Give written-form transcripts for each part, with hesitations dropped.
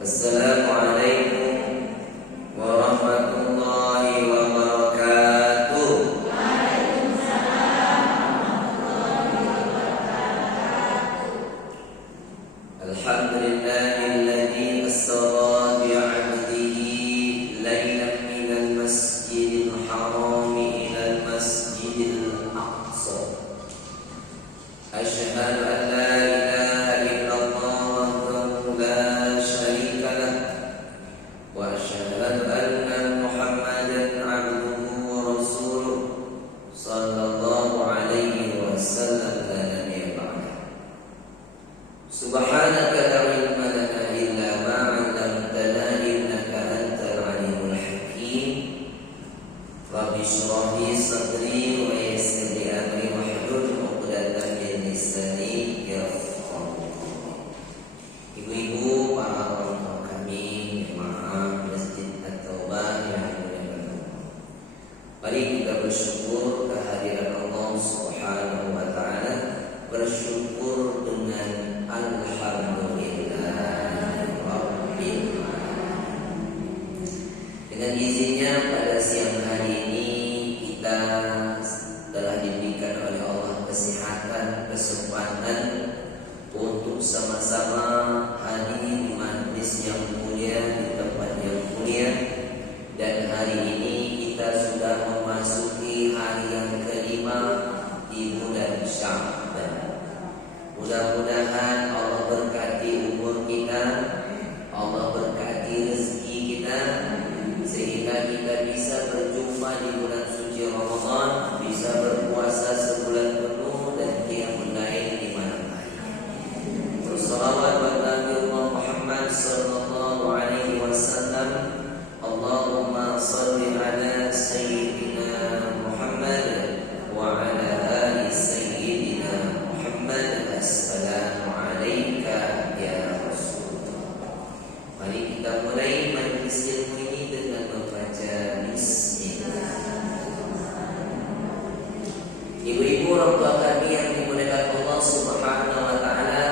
Assalamualaikum warahmatullahi wabarakatuh. Waalaikumsalam warahmatullahi wabarakatuh. Alhamdulillahilladzi asra bi 'abdihi lailan minal masjidil haram ilal masjidil aqsa. Asyhadu an la ilaha illallah wahdahu la syarika lah wa asyhadu anna Muhammadan 'abduhu wa rasuluh sallallahu alaihi wasallam la nabiyya ba'dah. Subhanaka la ilma lana illa ma 'allamtana innaka antal alimul hakim. Rabbi shrah li sadri wa yassir li amri wahlul 'uqdatam min lisani yafqahu qawli. Ibu-ibu, para orang tua kami, jemaah Masjid At-Taubah yang dimuliakan Allah. Mari kita bersyukur kehadiran Allah Subhanahu wa taala, bersyukur dengan alhamdulillah rabbil alamin. Dengan izinnya pada siang hari ini kita telah diberikan oleh Allah kesehatan, kesempatan untuk sama-sama hadir di majlis yang mulia, di tempat yang mulia. Dan hari ini kita sudah memasuki hari yang kelima di bulan Sya'ban. Mudah-mudahan Allah berkati umur kita, Allah berkati rezeki kita, sehingga kita bisa berjumpa di bulan suci Ramadan, bisa berpuasa sebulan penuh dan qiyamul lail di malam hari. Bersalawat kepada Nabi Muhammad sallallahu alaihi wasallam. Allahumma shalli ala sayyidina Muhammad wa ala ali sayyidina Muhammad. Assalamu alayka ya Rasulullah. Mari kita mulai majlis ilmu ini dengan membaca bismillah. Ibu-ibu, orang tua kami yang dimuliakan Allah Subhanahu wa taala,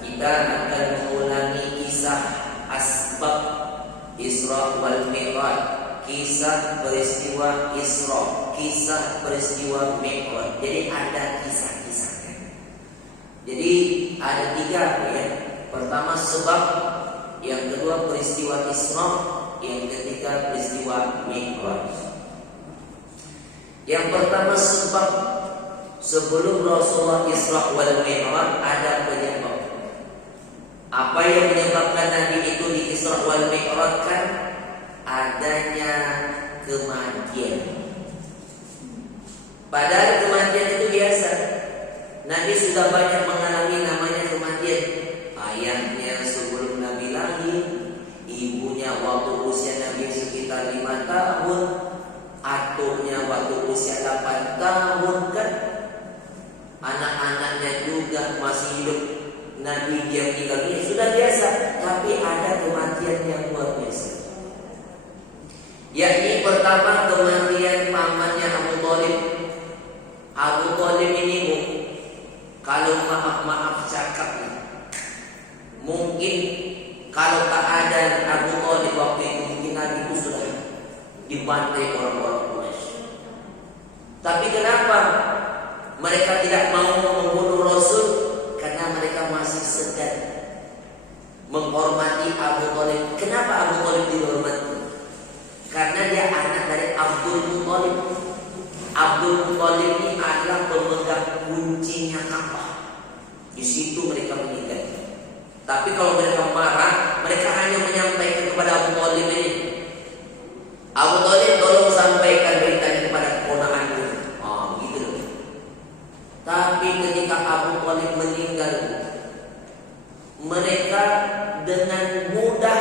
kita akan mengulangi kisah asbab Isra wal Mi'raj, kisah peristiwa Isra, kisah peristiwa Mi'raj. Jadi ada kisah-kisahnya. Jadi ada tiga ya. Pertama sebab, yang kedua peristiwa Isra, yang ketiga peristiwa Mi'raj. Yang pertama sebab, sebelum Rasulullah Isra wal Mi'raj ada penyebab. Apa yang menyebabkan Nabi itu di Isra wal Mi'raj kan? Adanya kematian. Padahal kematian itu biasa. Nabi sudah banyak mengalami namanya kematian. Ayahnya sebelum Nabi lahir, ibunya waktu usia Nabi sekitar 5 tahun, atuknya waktu usia 8 tahun kan. Anak-anaknya juga masih hidup. Nabi dia meninggal dunia sudah biasa, tapi ada kematian yang luar biasa. Yakni pertama kematian pamannya Abu Thalib. Abu Thalib ini kalau maaf cakap, mungkin kalau tak ada Abu Thalib waktu itu, mungkin Nabi itu sudah dibantai orang-orang Quraisy. Tapi kenapa mereka tidak mau membunuh Rasul? Karena mereka masih segan menghormati Abu Thalib. Kenapa Abu Thalib dihormati? Karena dia anak dari Abdul Muthalib. Abdul Muthalib ini adalah pemegang kuncinya Ka'bah. Di situ mereka meninggal. Tapi kalau mereka marah, mereka hanya menyampaikan kepada Abu Thalib ini, Abu Thalib tolong sampaikan berita ini kepada keponakanku. Gitu loh. Tapi ketika Abu Thalib meninggal, mereka dengan mudah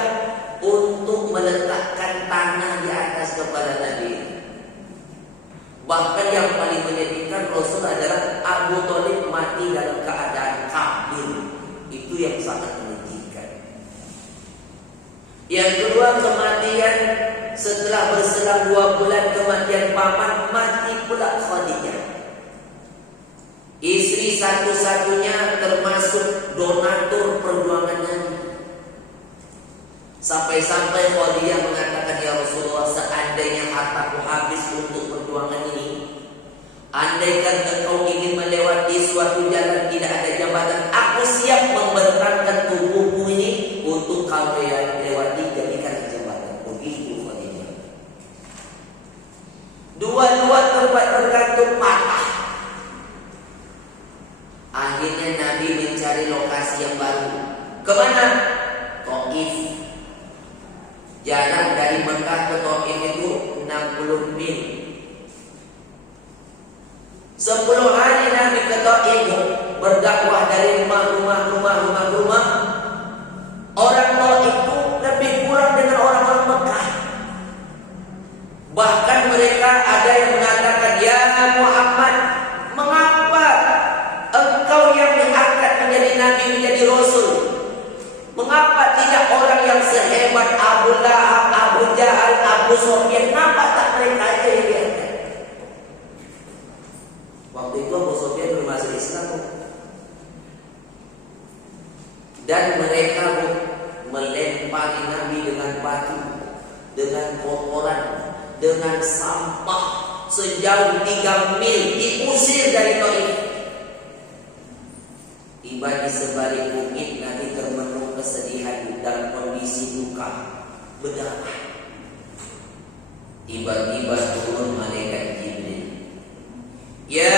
untuk meletakkan tanah di atas kepala Nabi. Bahkan yang paling menyedihkan Rasul adalah Abu Thalib mati dalam keadaan kafir. Itu yang sangat menyedihkan. Yang kedua, kematian setelah berselang 2 bulan kematian paman, mati pula Khadijah. Istri satu-satunya termasuk donatur perjuangan Nabi. Sampai-sampai Khadijah mengatakan, ya Rasulullah, seandainya hartaku habis untuk perjuangan ini, andaikan engkau ingin melewati suatu jalan tidak ada jembatan, aku siap membentangkan tubuhku ini untuk kau lewati, jadikan jembatan. Begitu Khadijah. Dua-dua tempat bergantung patah. Akhirnya Nabi mencari lokasi yang baru. Kemana? Taif. Jalan dari Mekah ke Taif itu 60 mil. 10 hari Nabi ke Taif berdakwah dari rumah. Orang Taif itu lebih kurang dengan orang-orang Mekah. Bahkan mereka ada yang mengatakan, ya Muhammad, mengapa engkau yang diangkat menjadi Nabi, menjadi Rasul? Mengapa tidak orang yang sehebat Abu Lahab, Abu Jahal, Abu Sufyan? Kenapa tak mereka aja yang diangkat? Waktu itu Abu Sufyan belum masuk Islam. Dan mereka melempari Nabi dengan batu, dengan kotoran, dengan sampah sejauh 3 mil, diusir dari Taif. Tiba di sebalik bukit, Nabi termenung kesedihan dan kondisi duka, berdarah. Tiba-tiba turun malaikat Jibril. Ya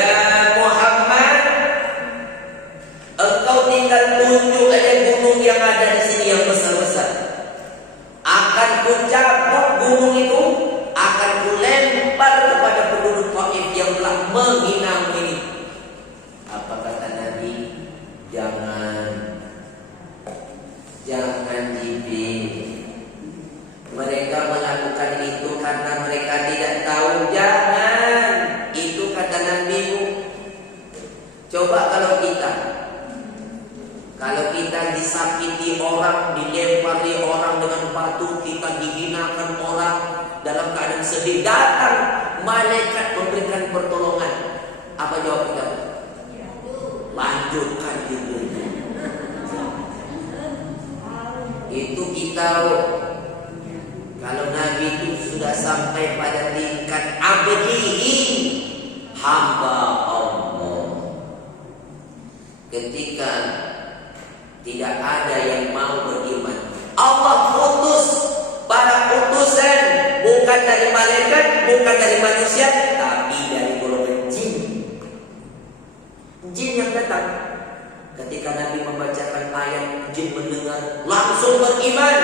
Muhammad, engkau tinggal tunjuk aja gunung yang ada di sini yang besar-besar. Akan kucabut gunung itu, akan kulempar kepada penduduk Taif yang telah menghinamu ini. Apa kata Nabi? Jangan Jibril. Mereka melakukan itu karena mereka tidak tahu. Jangan. Itu kata Nabi. Coba kalau kita disakiti orang, dilempari orang dengan batu, kita dihinakan orang dalam keadaan sedih, datang malaikat memberikan pertolongan. Apa jawab kita? Lanjutkan itu. Itu kita kalau Nabi itu sudah sampai pada tingkat abdihi, hamba Allah. Ketika tidak ada yang mau beriman, Allah putus para utusan, bukan dari malaikat, bukan dari manusia, tapi dari golongan jin. Jin yang datang. Ketika Nabi membacakan ayat, jin mendengar, langsung beriman.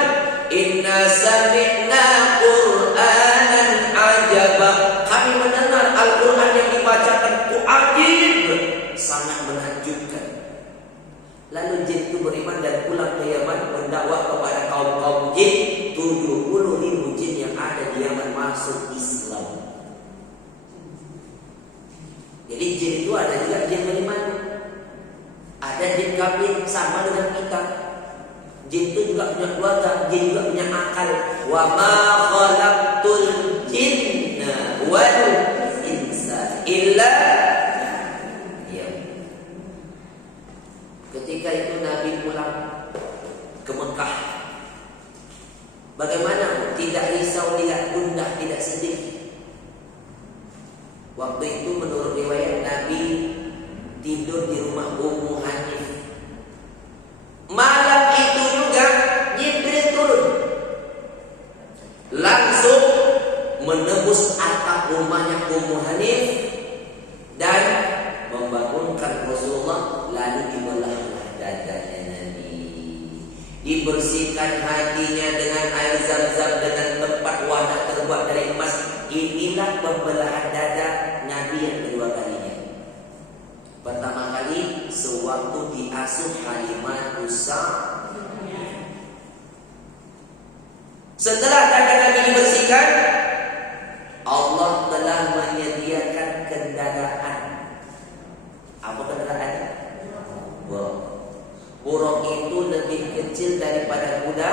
Inna sami'na Qur'anan ajaba. Kami mendengar Al-Quran yang dibacakan itu ajib, sangat menakjubkan. Lalu jin itu beriman dan pulang ke Yaman mendakwah kepada kaum-kaum jin. 70.000 jin yang ada di Yaman masuk Islam. Jadi jin itu ada juga jin beriman. Ada jin kafir sama dengan kita. Jin itu juga punya keluarga, jin juga punya akal. Wa ma khalaqtul jinna wal insa illa liya'budun. Ketika itu Nabi pulang ke Mekah. Bagaimana? Tidak risau, tidak gundah, tidak sedih. Waktu itu menurut riwayat Nabi tidur di rumah Ummu Hanif. Malam itu juga Jibril turun, langsung menembus atap rumahnya Ummu Hanif dan membangunkan Rasulullah. Lalu dibelahlah dadanya Nabi, dibersihkan hatinya dengan air zam-zam, dengan tempat wadah terbuat dari emas. Inilah pembelahan dada Nabi yang kedua kalinya. Pertama kali sewaktu diasuh Halimah Sa'diyah. Setelah dada Nabi dibersihkan, Allah telah menyediakan kendaraan. Apa kendaraan? Buruk itu lebih kecil daripada kuda,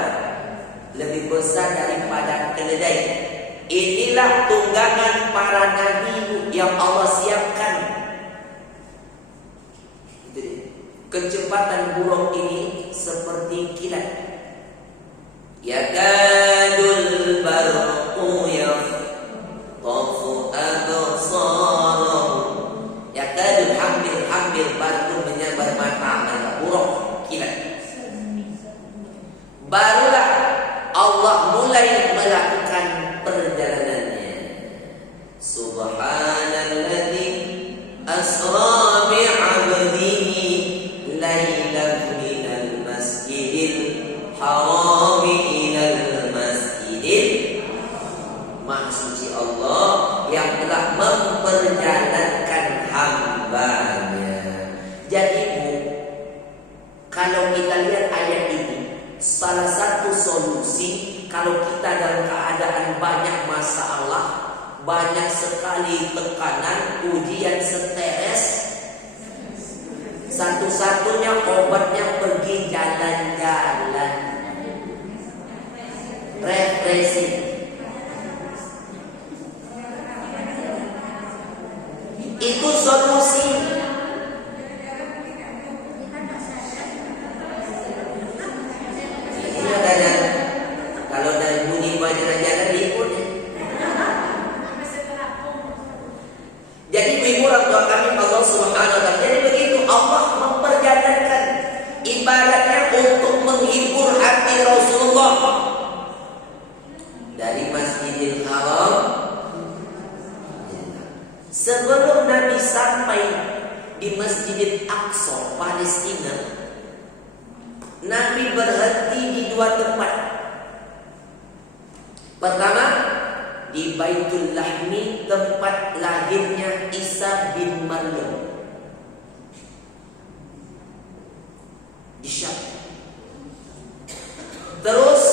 lebih besar daripada keledai. Inilah tunggangan para nabi yang Allah siapkan. Kecepatan buruk ini seperti kilat. Yakadul barqu yakhtafu absarahum. Yakadul hampir barqu menyabar mata mereka, buruk kilat. Barulah Allah mulai melakukan perjalanannya. Subhanalladzi asra bi'abdihi lailan minal masjidil haram ilal masjidil. Maha suci Allah yang telah memperjalankan hambanya. Jadi Bu, kalau kita lihat ayat ini, salah satu solusi kalau kita dalam keadaan banyak masalah, banyak sekali tekanan, ujian, stres, satu-satunya obatnya pergi jalan-jalan, refreshing. Itu solusi. Ini ada kalau dari bunyi jalan-jalan ikut. Jadi ibu orang tua kami Allah Subhanahu wa taala. Jadi begitu Allah memperjalankan ibaratnya untuk menghibur hati Rasulullah dari Masjidil Haram. Sebelum Nabi sampai di Masjidil Aqsa Palestina, Nabi berhenti di dua tempat. Pertama, di Baitul Lahmi, tempat lahirnya Isa bin Maryam di Syam. Terus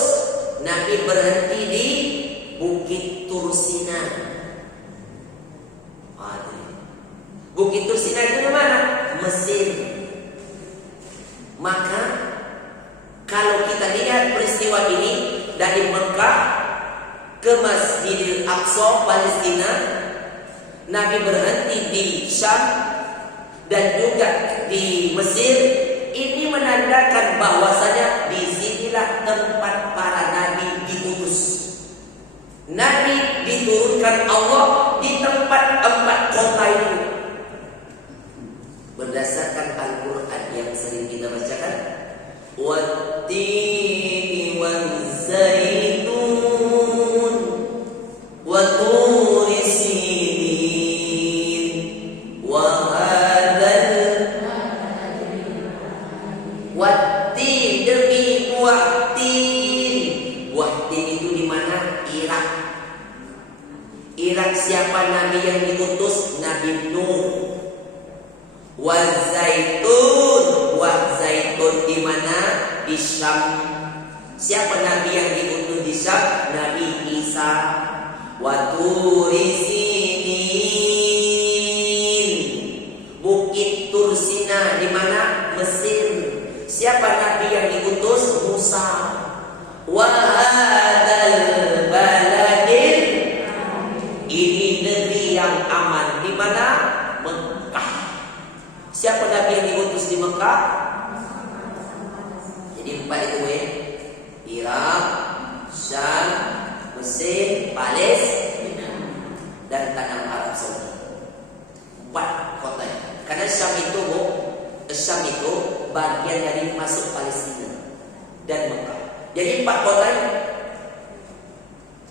Nabi berhenti di Bukit Tursina. Bukit Tursina itu di mana? Mesir. Maka kalau kita lihat peristiwa ini dari Mekah ke Masjidil Aqsa Palestina, Nabi berhenti di Syam dan juga di Mesir. Ini menandakan bahwasanya di sinilah tempat para nabi diutus. Nabi diturunkan Allah di tempat 4 kota ini. Berdasarkan Al-Quran yang sering kita bacakan, Wattini waz-zaitun wa turi sinin wa hadzal wattin, demi buah tin. Buah tin itu di mana? Irak. Irak siapa nabi yang diutus? Nabi Nuh. Wazaitun, buah zaitun di mana? Di Syam. Siapa nabi yang diutus di Syam? Nabi Isa. Wa turi sinin, Bukit Tursina di mana? Mesir. Siapa nabi yang diutus? Musa. Wa hadzal baladil, ini negeri yang aman. Di mana? Mekah. Siapa nabi yang diutus di Mekah? Jadi 4 itu Irak, Syam, Mesir, Palestina, dan tanah Arab Saudi. 4 kota. Karena Syam itu bagian dari masuk Palestina dan Mekah. Jadi 4 kota ini.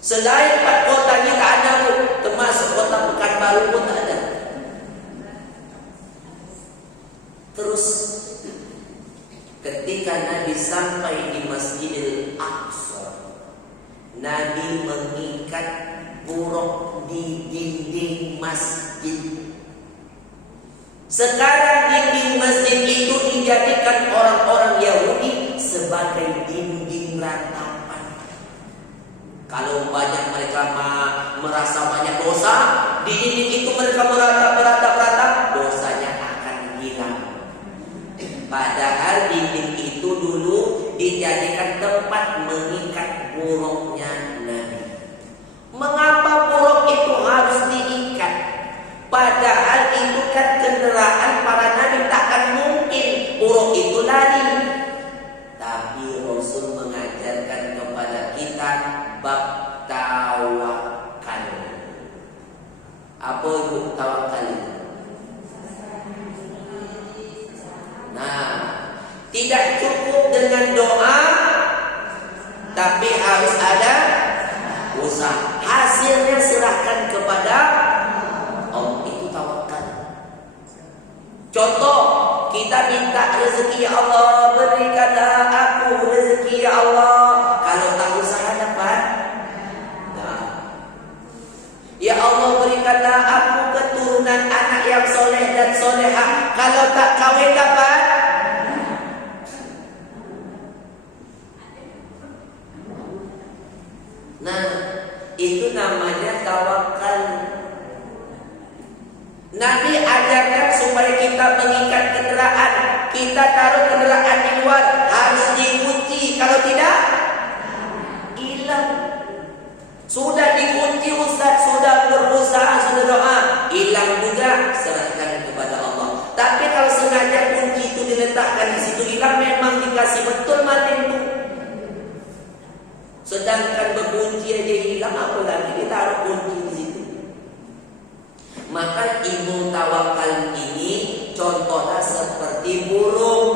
Selain 4 kota ini tak ada, termasuk kota Pekanbaru pun tak ada. Terus ketika Nabi sampai di Masjidil Aqsa, Nabi mengikat buruk di dinding masjid. Sekarang dinding masjid itu dijadikan orang-orang Yahudi sebagai dinding ratapan. Kalau banyak mereka merasa banyak dosa, di dinding itu mereka beratap, dosanya akan hilang. Padahal dinding itu dulu dijadikan tempat mengikat buruknya Nabi. Mengapa buruk itu harus diikat? Padahal itu kan kendaraan para nabi, takkan mungkin buruk itu lari. Tapi Rasul mengajarkan kepada kita bab tawakal. Apa itu tawakal? Nah, tidak cukup dengan doa, tapi harus ada usaha. Hasilnya serahkan kepada Allah. Itu tawakal. Contoh, kita minta rezeki, ya Allah berikanlah aku rezeki, ya Allah. Kalau tak usaha dapat? Nah. Ya Allah berikanlah aku keturunan anak yang soleh dan soleha. Kalau tak kawin dapat? Nah, itu namanya tawakal. Nabi ajarkan supaya kita mengikat kendaraan. Kita taruh kendaraan di luar, harus dikunci. Kalau tidak, hilang. Sudah dikunci Ustaz, sudah berusaha, sudah doa, hilang juga, serahkan kepada Allah. Tapi kalau sengaja kunci itu diletakkan di situ, hilang, memang dikasih betul maling itu. Sedangkan berkunci aja hilang, apalagi ditaruh kunci di situ. Maka ilmu tawakal ini contohnya seperti burung.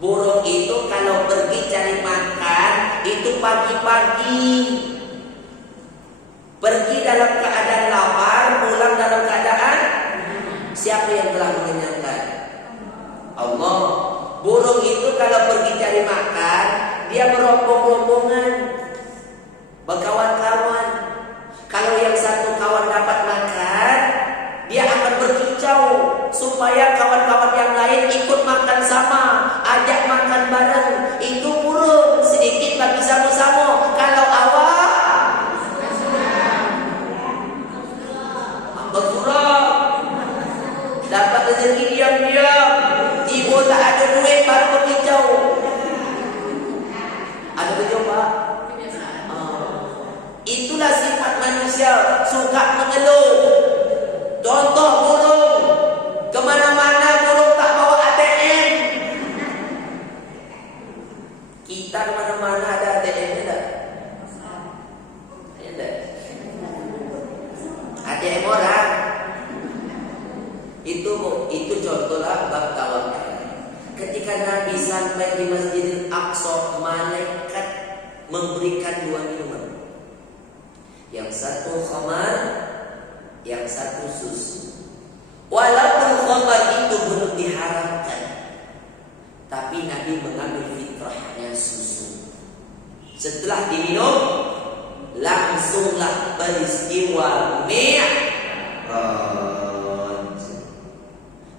Burung itu kalau pergi cari makan itu pagi-pagi. Pergi dalam keadaan lapar, pulang dalam keadaan siapa yang telah mengenyangkan? Allah. Burung itu kalau pergi cari makan, dia berombong-rombongan, berkawan-kawan. Kalau yang satu kawan dapat makan, dia akan berkicau supaya kawan-kawan yang lain ikut makan sama, ajak makan bareng. Itu burung, sedikit bagi sama-sama. Kalau awak berkurang, dapat rezeki diam-diam, tiba tak ada duit baru berkicau. Ada betul Pak? Itulah sifat manusia, suka mengeluh. Contoh burung, kemana-mana burung tak bawa ATM. Kita kemana-mana ada ATM tidak? Ada. ATM orang. Itu contohlah bab tawakal. Ketika Nabi sampai di Masjidil Aqsa, malaikat memberikan 2 minuman. Yang satu khamar, yang satu susu. Walaupun khamar itu belum diharamkan, tapi Nabi mengambil fitrahnya susu. Setelah diminum, langsunglah peristiwa Mi'raj.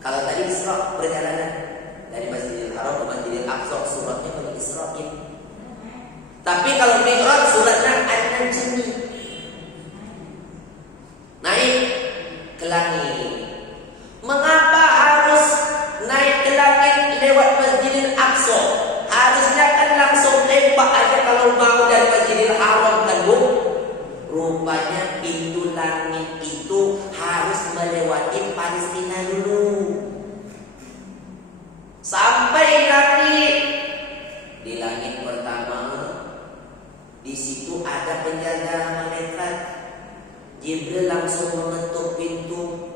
Kalau tadi Isra perjalanan dari Masjidil Haram ke Masjidil Aqsa, suratnya pada Isra ya. Tapi kalau Mi'raj suratnya An-Najm. Naik ke langit. Mengapa harus naik ke langit lewat Masjidil Aqsa? Harusnya kan langsung tembak aja kalau mau dari Masjidil Haram kan Bu. Rupanya pintu langit itu harus melewati Palestina dulu. Sampai nanti di langit pertama, di situ ada penjaga malaikat. Jibril langsung mengetuk pintu.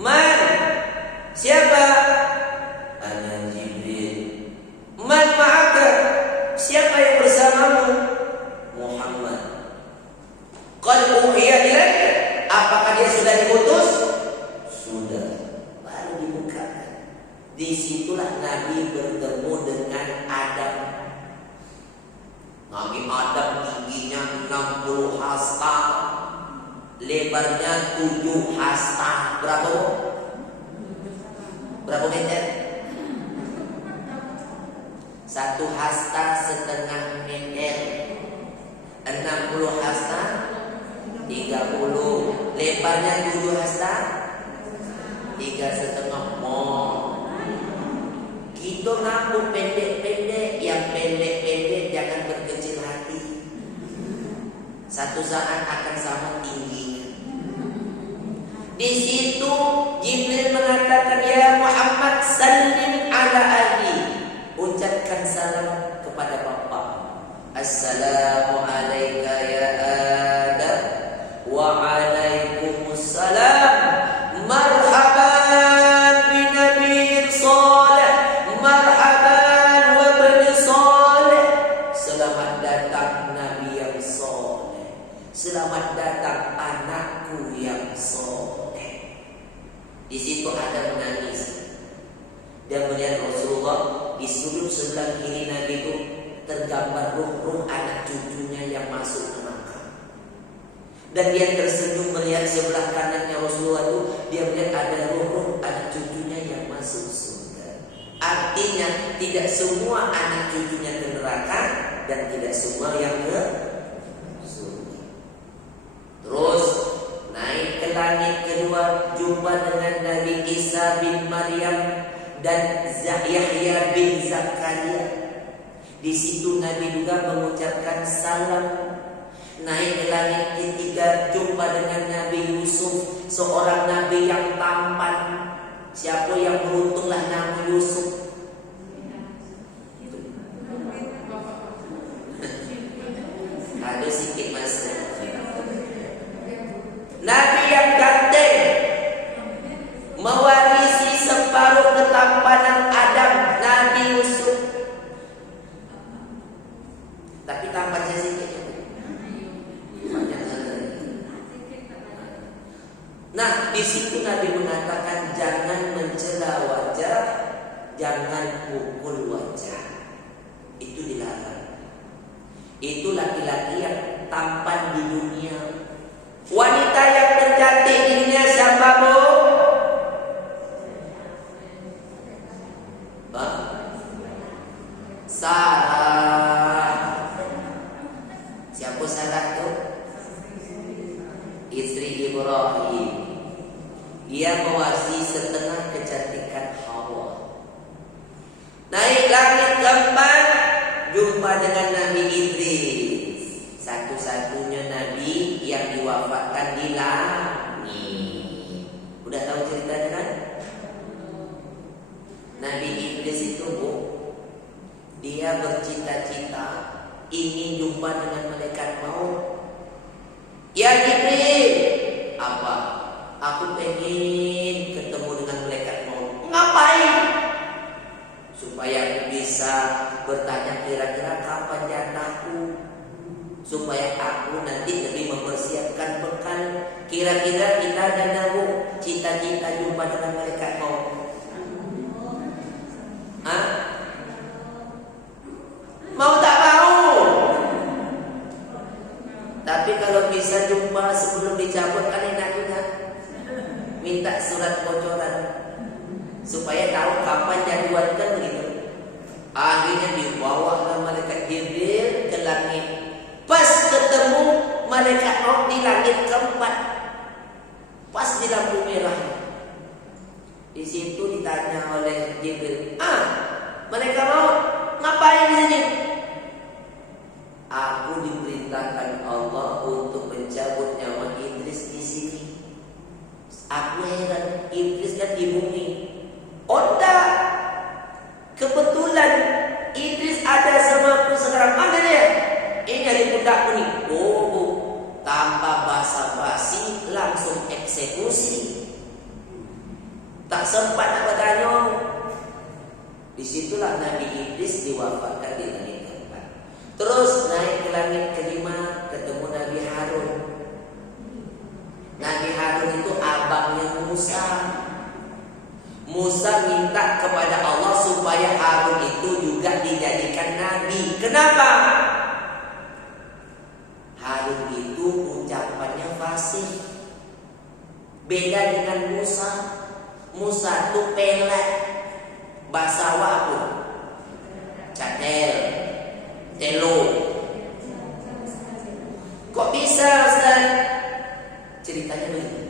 Man, siapa? Ana Jibril. Man ma'aka, siapa yang bersamamu? Muhammad. Qad uhiya ilaika, apakah dia sudah diutus? Sudah. Baru dibukakan. Disitulah Nabi bertemu dengan Adam. Nabi Adam tingginya 60 hasta, lebarnya 7 hasta. Berapa meter? 1 hasta setengah meter. 60 hasta 30. Lebarnya 7 hasta 3,5 mol. Kita ngaku pendek-pendek, yang pendek-pendek jangan berkecil hati. Satu saat akan sama tingginya. Di situ Jibril mengatakan, ya Muhammad, salim ala ahli. Ucapkan salam kepada bapak. Assalamu alayka ya Adam. Waalaikumsalam. Marhaban binabiyyin salih. Marhaban wa bani salih. Selamat datang Nabi yang saleh. Selamat datang anakku yang saleh. Di situ Adam menangis. Dan melihat Rasulullah di sudut sebelah kiri Nabi itu tergambar ruh-ruh anak cucunya yang masuk neraka. Dan dia tersenyum melihat sebelah kanannya Rasulullah itu, dia melihat ada ruh-ruh anak cucunya yang masuk surga. Artinya tidak semua anak cucunya ke neraka dan tidak semua yang ke surga. Terus naik ke langit kedua, jumpa dengan Nabi Isa bin Maryam dan Yahya bin Zakaria. Di situ Nabi juga mengucapkan salam. Naik ke langit ketiga, jumpa dengan Nabi Yusuf, seorang nabi yang tampan. Siapa yang beruntunglah Nabi Yusuf. Ada sikit masa. Nabi yang ganteng, mewarisi separuh ketampanan Adam, Nabi Yusuf. Tapi tampannya sikit. Nah, di situ Nabi mengatakan jangan mencela wajah, jangan pukul wajah. Itu dilarang. Itu laki-laki yang tampan di dunia. Wanita yang tercantik di dunia siapa, Bu? Sarah. Siapa Sarah itu? Istri Ibrahim. Dia mewarisi setengah kecantikan Hawa. Naik langit keempat, jumpa dengan Nabi Idris, satu-satunya Nabi yang diwafatkan di langit. Udah tahu ceritanya kan? Nabi Idris itu, Bu, dia bercita-cita ingin jumpa dengan malaikat maut. Ya Jibril, apa? Aku pengen ketemu dengan malaikat maut. Ngapain? Supaya aku bisa bertanya kira-kira kapan jatahku, supaya aku nanti lebih mempersiapkan bekal. Kira-kira kita dan aku cita-cita jumpa dengan malaikat maut. Hah? Mau tak mau? Tapi kalau bisa jumpa sebelum dicabut kan enak juga. Minta surat bocoran supaya tahu kapan jadwalkan begitu. Akhirnya dibawa malaikat Jibril ke langit. Pas ketemu malaikat maut di langit keempat, pas di lampu merah. Di situ ditanya oleh Jibril, malaikat maut ngapain di sini? Aku diperintahkan Allah untuk mencabut nyawa Idris di sini. Aku heran, Idris kan di bumi. Enggak, kebetulan Idris ada sama aku sekarang. Mana dia? Ini dari pundakku nih. Oh, tanpa basa-basi langsung eksekusi. Tak sempat nak bertanya. Disitulah Nabi Idris diwafatkan di langit keempat. Terus naik ke langit kelima, ketemu Nabi Harun. Nabi Harun itu abangnya Musa. Musa minta kepada Allah supaya Harun itu juga dijadikan nabi. Kenapa? Harun itu ucapannya fasih. Beda dengan Musa. Musa itu pelet. Bahasa apa? Cadel, telo. Kok bisa, Ustaz? Ceritanya begini.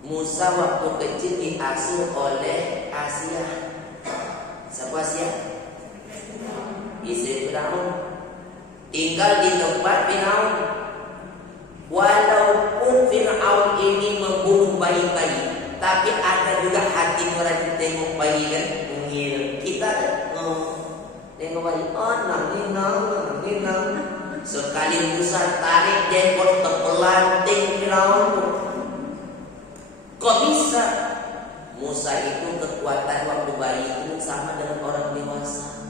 Musa waktu kecil diasuh oleh Asia. Siapa Asia? Istri Firaun. Tinggal di tempat Firaun. Walaupun Firaun ini membunuh bayi-bayi, tapi ada juga hati nurani tengok bayi kan, mungil. Kita tengok bayi, oh nang. Sekali Musa tarik jenggot terpelanting Firaun. Kok bisa? Musa itu kekuatan waktu bayi itu sama dengan orang dewasa.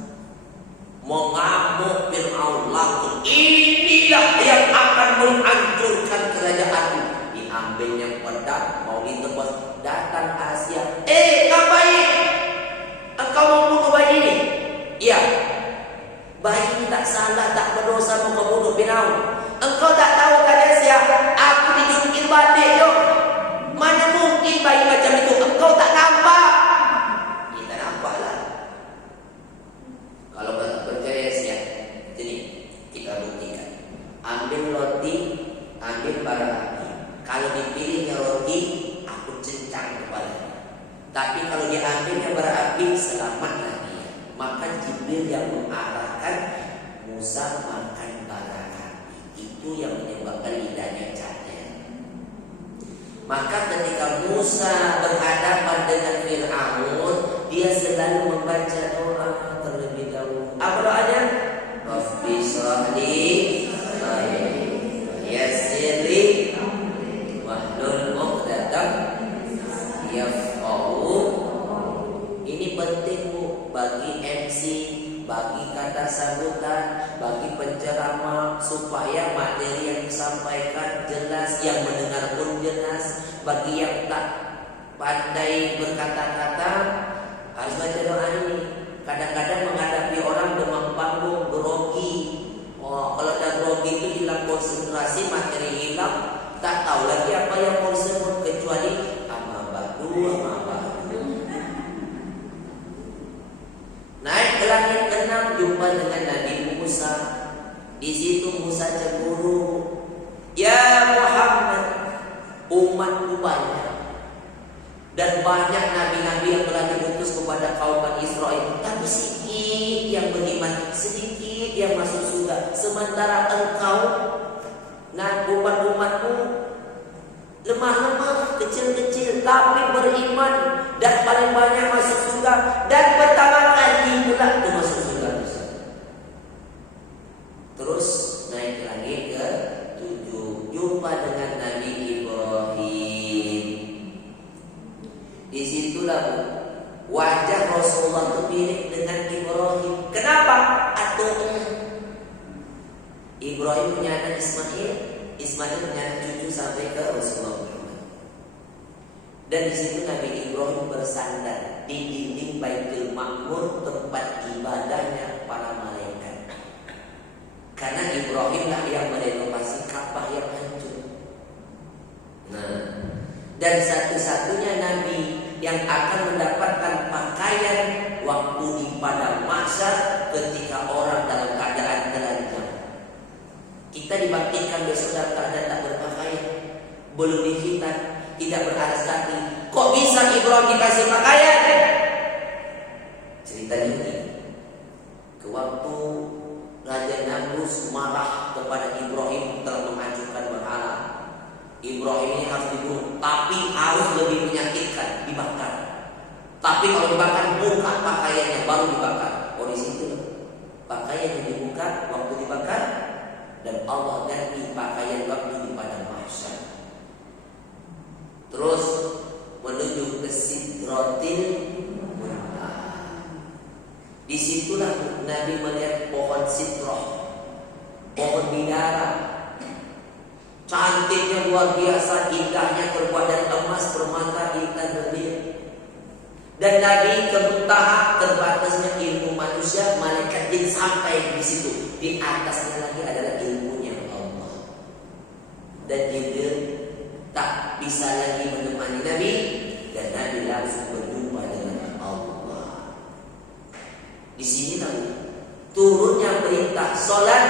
Mengamuk Firaun langsung, inilah yang akan menghancurkan kerajaanku. Diambilnya pedang mau ditebas, datang Asia. Ngapain? Engkau mau bunuh bayi ini? Iya. Bayi ini tak salah, tak berdosa mau membunuh Firaun. Engkau tak tahu kan Asia? Aku dijungkir balik yo. Mana mungkin bayi macam itu? Engkau tak nampak? Kita nampak lah. Kalau tak percaya Asia, jadi kita buktikan. Ambil roti, ambil bara api. Kalau dipilihnya roti, aku cencang kepalanya. Tapi kalau diambilnya bara api, selamatlah dia. Maka Jibril yang mengarahkan Musa makan bara api. Itu yang menyebabkan lidahnya cacat. Maka ketika Musa berhadapan dengan Fir'aun, dia selalu membaca doa terlebih dahulu. Apa doanya? Rabbi shrah li sadri yassir li wahlul 'uqdatam yafqahu. Ini penting Bu, bagi MC, bagi kata sambutan, bagi penceramah, supaya materi yang disampaikan jelas, yang mendengar pun jelas. Bagi yang tak pandai berkata-kata harus baca doa ini. Kadang-kadang menghadapi orang demam panggung, grogi. Kalau dah grogi itu hilang konsentrasi, materi hilang, tak tahu lagi apa yang mau disebut kecuali amabadu. Naik ke langit ke-6, jumpa dengan Nabi Musa. Di situ Musa cemburu. Ya Muhammad, umatku banyak dan banyak nabi-nabi yang telah diutus kepada kaum Bani Israel, tapi sedikit yang beriman, sedikit yang masuk surga. Sementara engkau, umat-umatmu lemah-lemah, kecil-kecil, tapi beriman dan paling banyak masuk surga. Dan pertama kali pula itu masuk surga. Terus naik lagi ke 7, jumpa dengan Nabi Ibrahim. Disitulah wajah Rasulullah itu mirip dengan Ibrahim. Kenapa? Ibrahim punya anak Ismail, Ismail punya anak cucu sampai ke Rasulullah Muhammad. Dan di situ Nabi Ibrahim bersandar di dinding Baitul Ma'mur, tempat ibadahnya para malaikat. Karena Ibrahim lah yang merenovasi Ka'bah yang hancur. Dan satu-satunya Nabi yang akan mendapatkan pakaian waktu di padang mahsyar ketika orang dalam keadaan telanjang. Kita dibangkitkan besok dalam keadaan tak berpakaian, belum dikhitan, tidak beralas kaki. Kok bisa Ibrahim dikasih pakaian? Ceritanya ini, ke waktu Raja Namrus marah kepada Ibrahim telah menghancurkan berhala. Ibrahim ini harus dibunuh, tapi harus lebih menyakitkan, dibakar. Tapi kalau dibakar, buka pakaiannya baru dibakar. Di situ pakaian yang dibuka waktu dibakar, dan Allah ganti pakaian waktu di padang mahsyar. Terus menuju ke Sidratil Muntaha. Disitulah Nabi melihat pohon sidrah, pohon bidara. Cantiknya luar biasa, indahnya terbuat dari emas, permata, intan, berlian. Dan Nabi ke Muntaha, terbatasnya ilmu manusia, malaikat jin sampai di situ. Di atasnya lagi adalah ilmunya Allah. Dan Jibril tak bisa lagi menemani Nabi, dan Nabi langsung berjumpa dengan Allah. Di sini lalu turunnya perintah sholat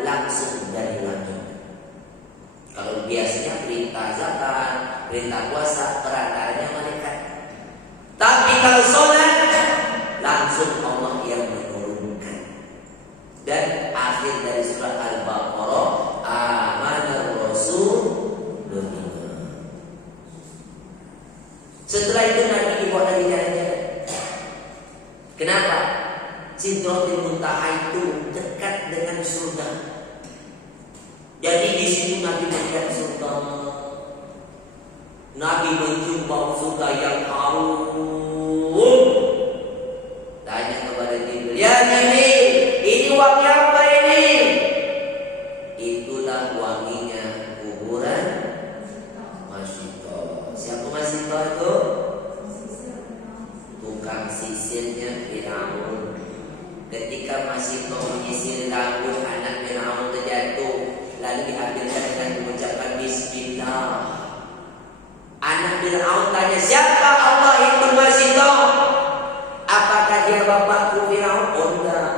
langsung dari langit. Kalau biasanya perintah zakat, perintah puasa, perantaranya malaikat. Tapi kalau sholat langsung Allah yang menurunkan. Dan akhir dari surat Al-Baqarah, amanar rasul. Setelah itu Nabi dibawa dari jalan-jalan. Kenapa? Sidratul Muntaha itu dekat dengan surga. Jadi di situ Nabi melihat surga. Nabi mencium bau surga yang harum. Tanya kepada Jibril, ya Jibril, ini wangi apa ini? Itulah wanginya kuburan Masyito. Siapa Masyito itu? Tukang sisirnya Firaun. Ketika Masyito menyisir rambut anak Firaun terjatuh, lalu diambilkan dengan mengucapkan Bismillah. Anak Firaun tanya, siapa Allah itu Masyito? Apakah dia bapakku Firaun? Oh enggak.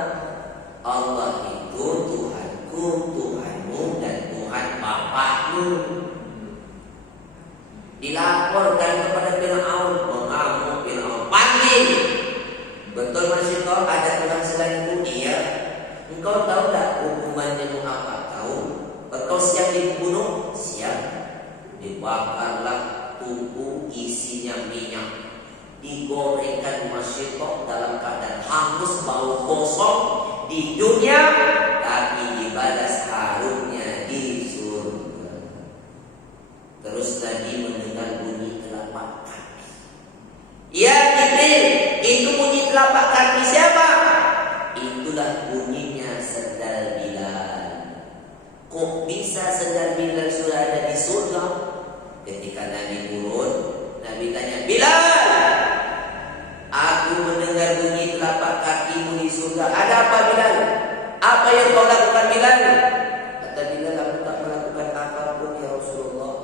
Allah itu Tuhanku, Tuhanmu, dan Tuhan bapakmu. Dilaporkan kepada Firaun, mengamuk Firaun, panggil. Betul Masyito, ada Tuhan selainku? Iya. Engkau tahu tak hukumannya apa? Tahu. Engkau siap dibunuh? Siap. Dibakarlah tubuh isinya minyak. Digorengkan Masyito dalam keadaan hangus, bau gosong di dunia, tapi dibalas harumnya di surga. Terus Nabi mendengar bunyi telapak kaki. Ya Jibril, itu bunyi telapak kaki siapa? Itulah bunyinya sendal Bilal. Kok bisa sendal Bilal sudah ada di surga? Ketika Nabi turun, Nabi tanya, Bilal, aku mendengar bunyi telapak kakimu di surga. Ada apa Bilal? Apa yang kau lakukan Bilal? Kata Bilal, aku tak melakukan apapun ya Rasulullah,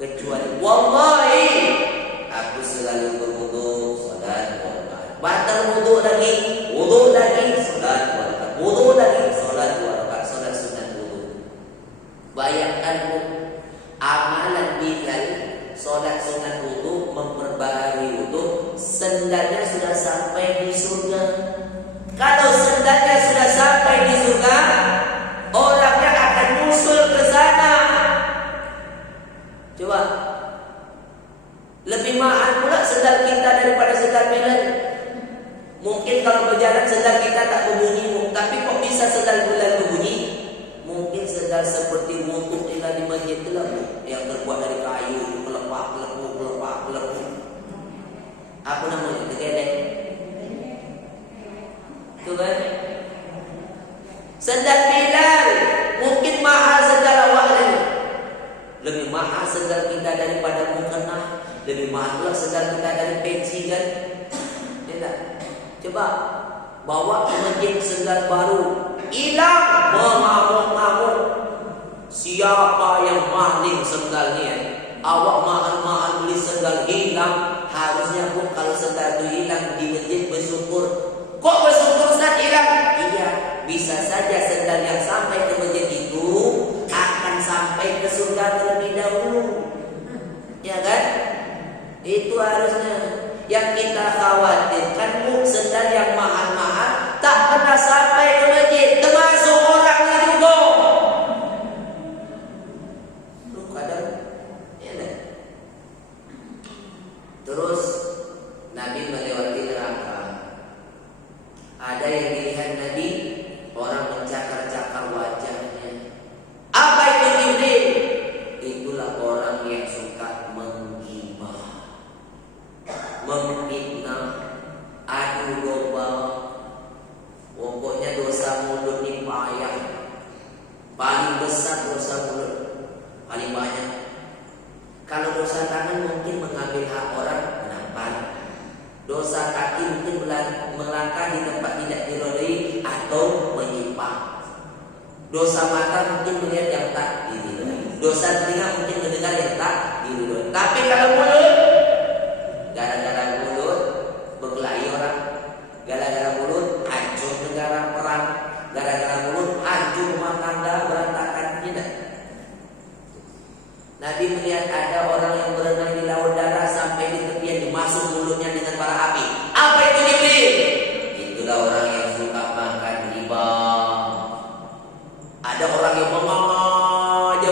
kecuali wallahi aku selalu berwudu, salat, batal wudu lagi, salat, wudu lagi, salat, salat sunat wudu. Bayangkan amalan Bilal, salat sunat wudu, memperbaharui wudu, sendalnya sudah sampai di surga. Kalau sendalnya sudah sampai di surga, orangnya akan musul ke sana. Coba, lebih mahal pula sendal kita daripada sendal Bilal. Mungkin kalau berjalan sendal kita tak berbunyi, tapi kok bisa sendal Bilal berbunyi? Mungkin sendal seperti wudu kita di masjid itu lah, yang terbuat dari kayu, melepak. Apa namanya? Tegedek. Itu kan? Sendal Bilal mungkin mahal sendal awak ni. Lebih mahal sendal kita daripada mukena. Lebih mahal pula sendal kita dari peci kan? Tidak. Coba bawa ke masjid sendal baru, hilang, mengamuk-ngamuk. Siapa yang maling sendal ni? Awak mahal-mahal beli sendal hilang. Harusnya pun kalau sendal itu hilang di masjid bersyukur. Kok bersyukur Ustaz hilang? Iya, bisa saja sendal yang sampai ke masjid itu akan sampai ke surga terlebih dahulu. Ya kan? Itu harusnya. Yang kita khawatirkan sendal yang mahal-mahal tak pernah sampai ke masjid, termasuk orang itu dong. Kadang ya kan? Terus Nabi melewati neraka. Ada yang dilihat Nabi, orang mencakar-cakar wajahnya. Apa itu Jibril? Itulah orang yang suka menggibah, memfitnah, adu domba. Pokoknya dosa mulut ini payah. Paling besar dosa mulut, paling banyak. Kalau dosa tangan mungkin mengambil hak orang, menampar. Dosa kaki mungkin melangkah di tempat tidak dirodai atau menyimpang. Dosa mata mungkin melihat yang tak diridhoi. Dosa telinga mungkin mendengar yang tak diridhoi. Tapi kalau mulut, gara-gara mulut berkelahi orang, gara-gara mulut hancur negara perang, gara-gara mulut hancur rumah tangga berantakan. Tidak. Nabi melihat ada orang yang berenang di laut darah sampai di tepian, dimasuk mulutnya dengan bara api. Apa itu Jibril? Itulah orang yang suka makan riba. Ada orang yang menganga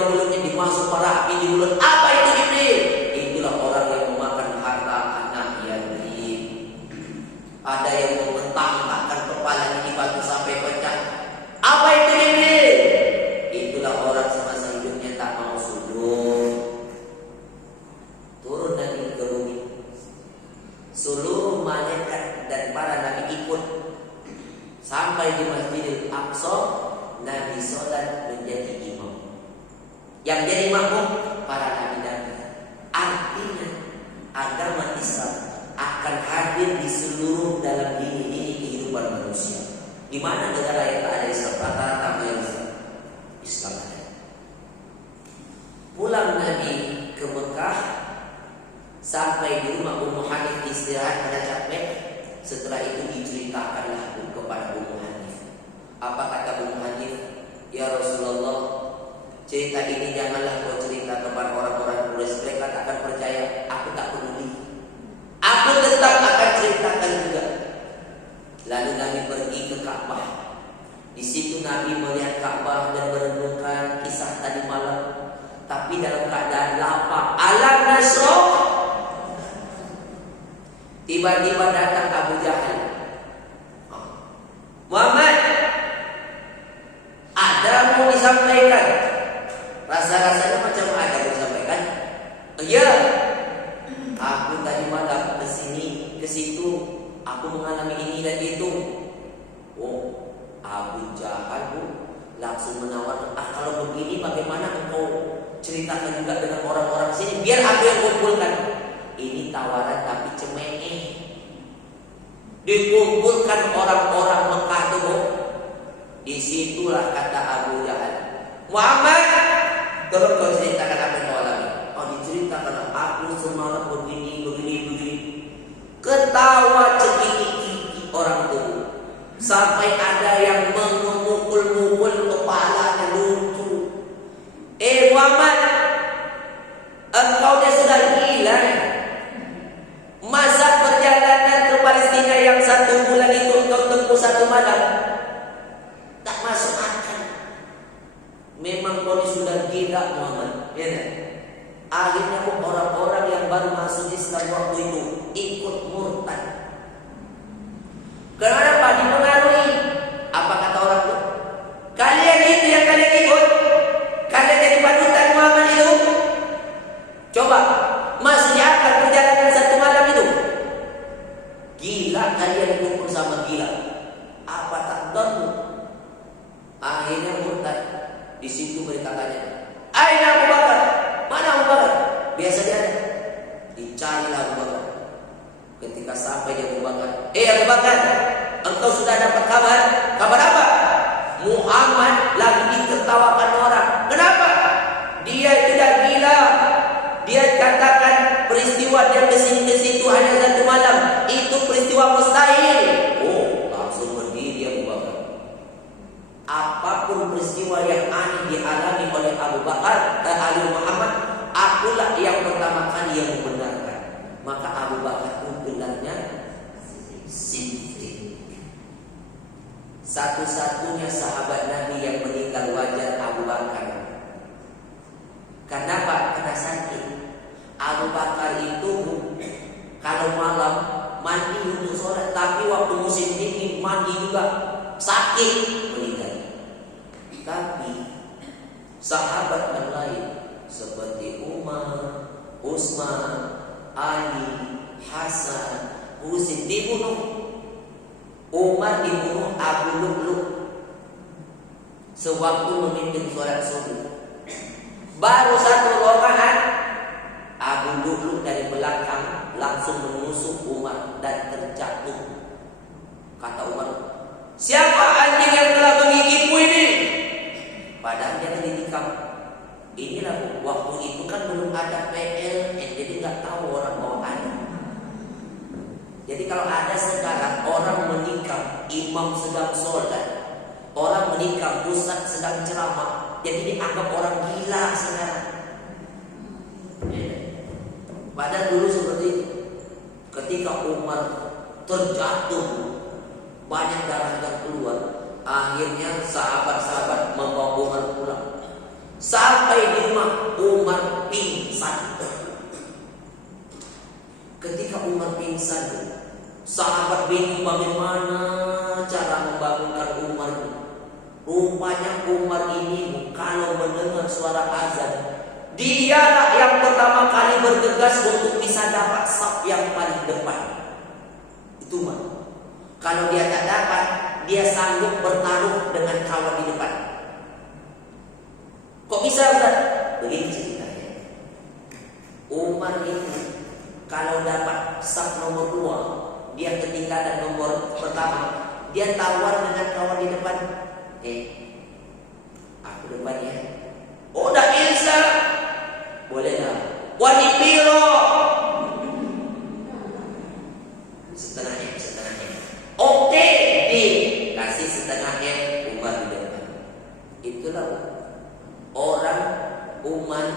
mulutnya dimasuk bara api di mulut. Apa itu Jibril? Itulah orang yang memakan harta anak yatim. Ada yang membentang-bentangkan kepalanya di batu sampai pecah. Apa itu Jibril? Itulah orang semasa Masjidil Aqsa, Nabi sholat menjadi imam. Yang jadi makmum para nabi-nabi. Artinya agama Islam akan hadir di seluruh dalam dini kehidupan manusia. Di mana negara yang tak ada Islam, rata-rata yang Islam ada. Pulang Nabi ke Mekah, sampai di rumah Ummu Hanif istirahat pada capek. Setelah itu diceritakanlah kepada Ummu Hanif. Apa kata Ummu Hanif? Ya Rasulullah, cerita ini janganlah kau cerita kepada orang-orang Quraisy, mereka tak akan percaya. Aku tak peduli. Aku tetap akan ceritakan juga. Lalu Nabi pergi ke Ka'bah. Di situ Nabi melihat Ka'bah dan merenungkan kisah tadi malam. Tapi dalam keadaan lapar. Alam nasrah. Tiba-tiba datang Abu Jahal. Muhammad, ada mau disampaikan. Rasa-rasanya macam ada mau disampaikan. Ya, aku tadi malam ke situ, aku mengalami ini dan itu. Oh, Abu Jahal langsung menawar. Kalau begini bagaimana engkau ceritakan juga dengan orang-orang sini? Biar aku yang kumpulkan. Ini tawaran tapi cemeh. Dikumpulkan orang-orang Mekah itu. Disitulah kata Abu Jahal, Muhammad, tolong kau ceritakan apa yang kau alami. Oh, diceritakan aku semalam begini. Ketawa cekik-cekik orang itu. Sampai ada yang memukul-mukul kepalanya, lucu. Muhammad, engkau sudah gila. Masa perjalanan ke Palestina yang 1 bulan itu engkau tempuh 1 malam? Tak masuk akal. Memang kau sudah gila Muhammad, ya kan? Akhirnya orang-orang yang baru masuk Islam waktu itu ikut murtad. Kenapa? Dipengaruhi. Apa kata orang itu? Kalian itu yang kalian ikut, kalian jadi panutan Muhammad itu. Coba, masih akal perjalanan 1 malam itu? Gila kalian kumpul sama gila. Apa tak tahu? Akhirnya murtad. Di situ mereka tanya, Aina Abu Bakar? Mana Abu Bakar? Biasa dia ada. Dicarilah Abu Bakar. Ketika sampai di Abu Bakar, Abu Bakar, engkau sudah dapat kabar? Kabar apa? Muhammad lagi ditertawakan orang. Kenapa? Dia itu dah gila. Dia katakan peristiwa dia kesini ke situ hanya 1 malam. Itu peristiwa mustahil. Oh, langsung berdiri Abu Bakar. Apapun peristiwa yang aneh dialami oleh Abu Bakar dan Ali Muhammad, akulah yang pertama kali yang membenarkan. Maka Abu Bakar pun gelarnya Siddiq. Satu-satunya sahabat Nabi yang meninggal wajar Abu Bakar. Kenapa? Karena sakit. Abu Bakar itu kalau malam mandi untuk sholat, tapi waktu musim dingin mandi juga sakit meninggal. Tapi sahabat yang lain seperti Umar, Utsman, Ali, Hasan, Husain dibunuh. Umar dibunuh Abu Lu'lu' sewaktu memimpin sholat subuh. Baru 1 rakaat, Abu Lu'lu' dari belakang langsung menusuk Umar dan terjatuh. Kata Umar, siapa anjing yang telah menggigitmu ini? Padahal dia tadi tikam. Inilah waktu itu kan belum ada PLN, jadi nggak tahu orang mau ada. Jadi kalau ada sekarang orang menikam, imam sedang sholat, orang menikam, ustaz sedang ceramah, jadi dianggap orang gila sekarang. Padahal dulu seperti itu. Ketika Umar terjatuh, banyak darah yang keluar. Akhirnya sahabat-sahabat membawa Umar pulang. Sampai di rumah Umar pingsan. Ketika Umar pingsan, sahabat bingung bagaimana cara membangunkan Umar. Rupanya Umar ini kalau mendengar suara azan, dialah yang pertama kali bergegas untuk bisa dapat saf yang paling depan. Itu mah. Kalau dia tak dapat, dia sanggup bertaruh dengan kawan di depan. Kok bisa Ustaz? Begini ceritanya. Umar itu kalau dapat saf nomor 2, dia ketinggalan nomor pertama, dia tawar dengan kawan di depan. Aku depan ya. Oh, dah bisa. Boleh tak? Wani piro. Setengahnya. Oke, dikasih setengahnya Umar di depan. Itulah orang Umar.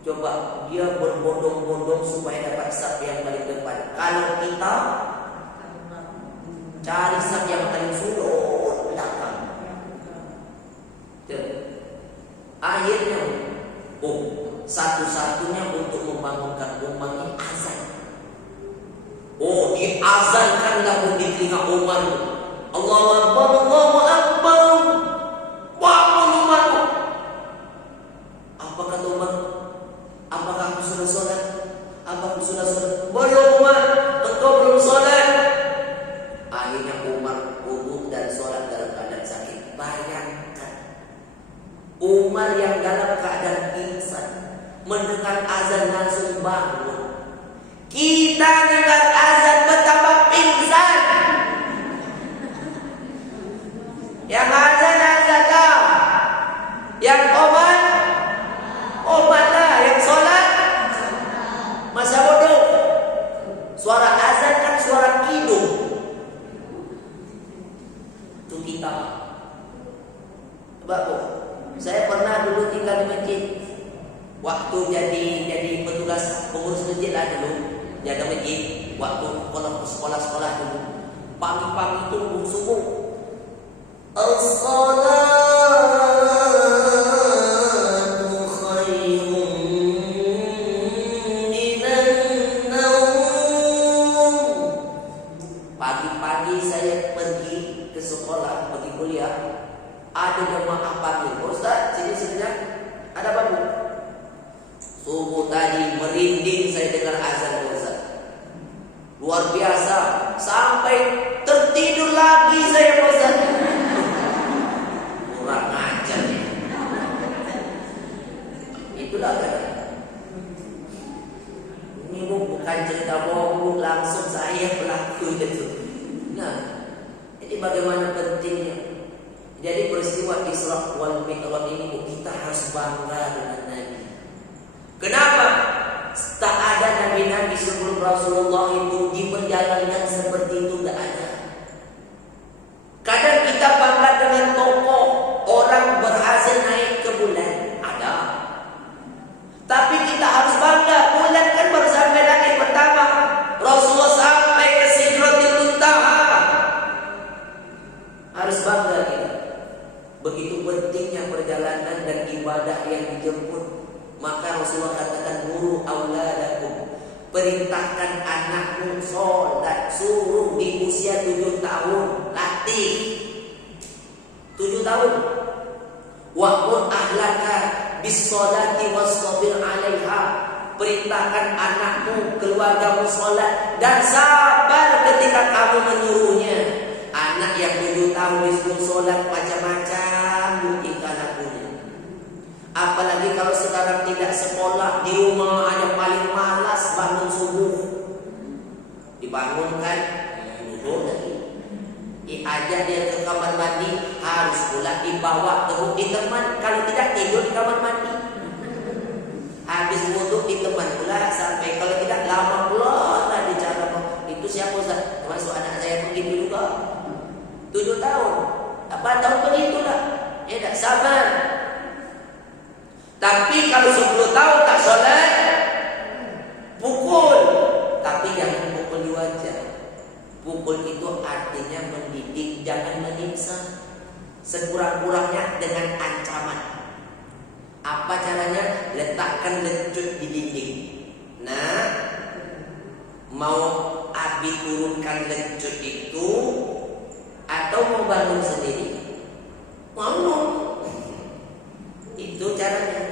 Coba dia berbondong-bondong supaya dapat saf yang paling depan. Kalau kita cari saf yang paling sulung belakang. Akhirnya, satu-satunya untuk membangunkan umat ini azan. Diazankan lagu di telinga Umar. Allahu Akbar, Allahu Akbar. Wah, Umar. Apa kata Umar? Apakah aku sudah sholat? Belum Umar, engkau belum sholat. Akhirnya Umar wudu dan sholat dalam keadaan sakit. Bayangkan, Umar yang dalam keadaan pingsan mendengar azan langsung bangun. Kita dengar azan betapa pingsan. Yang azan lah, yang obat lah, yang sholat masa bodoh. Suara azan kan suara kidung. Itu kita. Coba saya pernah dulu tinggal di masjid. Waktu jadi petugas pengurus masjid lah dulu, jaga masjid. Waktu sekolah dulu, pagi-pagi tunggu subuh. As-salatu khairun minan naum. Pagi-pagi saya pergi ke sekolah, pergi kuliah. Ada jemaah pagi. Ustaz, sini sebentar. Ada apa Bu? Subuh tadi merinding saya dengar azan Ustaz. Luar biasa. Sampai tertidur lagi saya Ustaz. Kurang ajar ya. Itulah kan. Ini bukan cerita bohong, langsung saya pelaku itu. Nah, jadi bagaimana pentingnya. Jadi peristiwa Isra wal Mi'raj ini kita harus bangga dengan Nabi. Kenapa? Tak ada Nabi-Nabi sebelum Rasulullah itu di perjalanan seperti itu, tidak ada. Kadang kita bangga dengan tokoh orang berhasil naik ke bulan, ada. Tapi kita harus bangga, bulan kan baru sampai langit pertama. Rasulullah sampai ke Sidratul Muntaha. Harus bangga kita. Begitu pentingnya perjalanan dan ibadah yang dijemput. Maka Rasulullah katakan, muru auladakum, perintahkan anakmu sholat, suruh di usia 7 tahun, latih 7 tahun. Wa'mur ahlaka bis sholati wastabir 'alaiha, perintahkan anakmu, keluargamu sholat dan sabar ketika kamu menyuruhnya. Anak yang 7 tahun disuruh sholat macam-macam tingkah lakunya. Apalagi kalau sekarang tidak sekolah, di rumah hanya paling malas bangun subuh. Dibangunkan, duduk lagi. Diajak dia ke kamar mandi, harus pula dibawa terus diteman. Kalau tidak tidur di kamar mandi. Habis wudu diteman pula sampai, kalau tidak lama pula lah bicara. Itu siapa Ustaz? Termasuk anak saya begitu juga. 7 tahun, 8 tahun begitulah. Tak sabar. Tapi kalau 10 tahun tak sholat, pukul. Tapi jangan pukul di wajah. Pukul itu artinya mendidik, jangan menyiksa. Sekurang-kurangnya dengan ancaman. Apa caranya? Letakkan lecut di dinding. Nah, mau Abi turunkan lecut itu atau mau bangun sendiri? Mau. Itu caranya.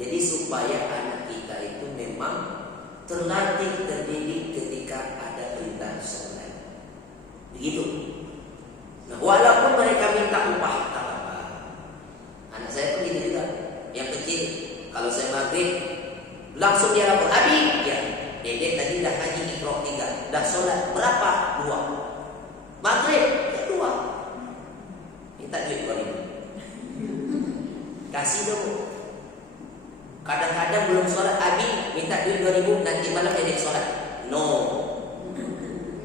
Jadi supaya anak kita itu memang terlatih, terdidik ketika ada perintah sholat. Begitu. minta duit 2.000. Kasih dong. Kadang-kadang belum sholat, Abi minta duit 2.000, nanti malam edek sholat. No.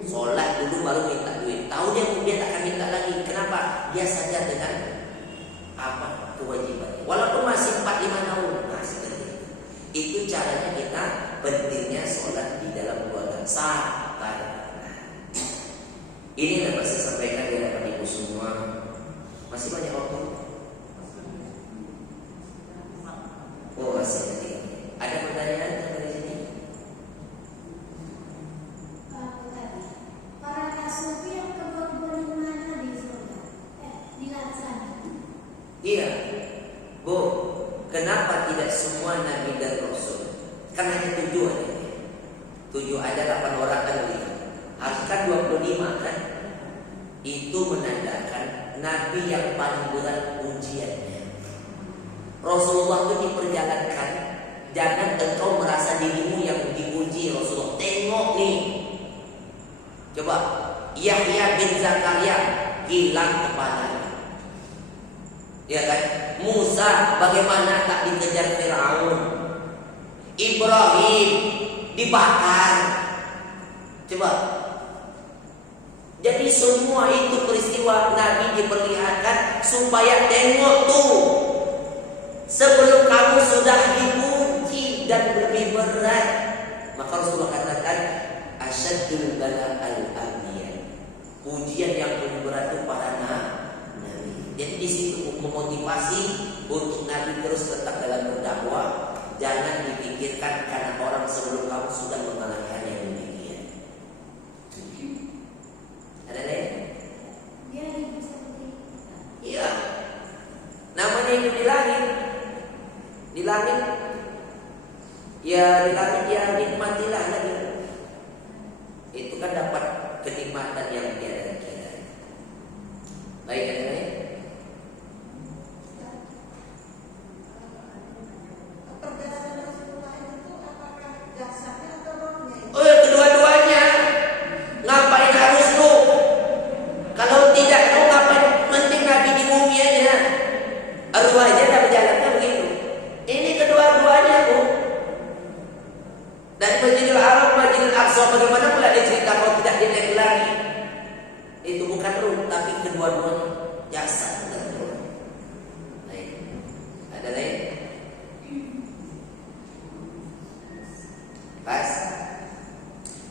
Sholat dulu baru minta duit. Tahu dia tak akan minta lagi. Kenapa? Dia sadar dengan apa kewajibannya. Walaupun masih 4-5 tahun masih kerja. Itu caranya kita pentingnya sholat di dalam keluarga. Sabar. Ini yang saya sampaikan di hadapan ibu semua. Masih banyak waktu. Oh masih nanti. Ada pertanyaan dari sini? Para kasufi yang kedua-duanya mana di surga? Dilaksanakan. Iya, Bu. Kenapa tidak semua nabi dan rasul? Karena hanya 7 aja. 7 ada 8 orang kan begitu. Haruskan 25 kan? Itu menandakan nabi yang paling berat ujiannya. Rasulullah itu diperjalankan. Jangan engkau merasa dirimu yang diuji Rasulullah. Tengok nih. Coba Yahya bin Zakaria hilang kepalanya. Ya kan? Musa bagaimana tak dikejar Firaun? Ibrahim dibakar. Coba. Jadi semua itu peristiwa Nabi diperlihatkan supaya tengok tuh. Sebelum kamu sudah diuji dan lebih berat, maka Rasulullah katakan asyadul bala al-anbiya. Ujian yang lebih berat itu para nabi. Jadi di situ memotivasi untuk Nabi terus tetap dalam berdakwah. Jangan dipikirkan karena orang sebelum kamu sudah mengalami hal yang demikian. Ada lain? Dia hidup seperti itu. Iya. Namanya hidup di langit. Di langit, ya di langit ya nikmatilah lagi. Itu kan dapat kenikmatan yang tiada kira. Baik, ada lain? Perjalanan Rasulullah itu apakah jasadnya atau rohnya? Oh, kedua-duanya. Ngapain harus lu? Kalau tidak lu ngapain? Penting Nabi di bumi aja. Arwah aja tak berjalannya begitu. Ini kedua-duanya, Bu. Dari Masjidil Haram, Masjidil Aqsa, bagaimana pula dia cerita kalau tidak dinaik lagi? Itu bukan ruh, tapi kedua-duanya jasad dan ruh. Baik. Ada lain? Pas?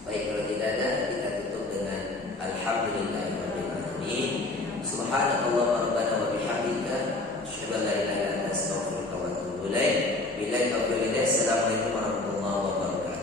Baik, kalau tidak ada, kita tutup dengan Alhamdulillahirrahmanirrahim. Subhanallah.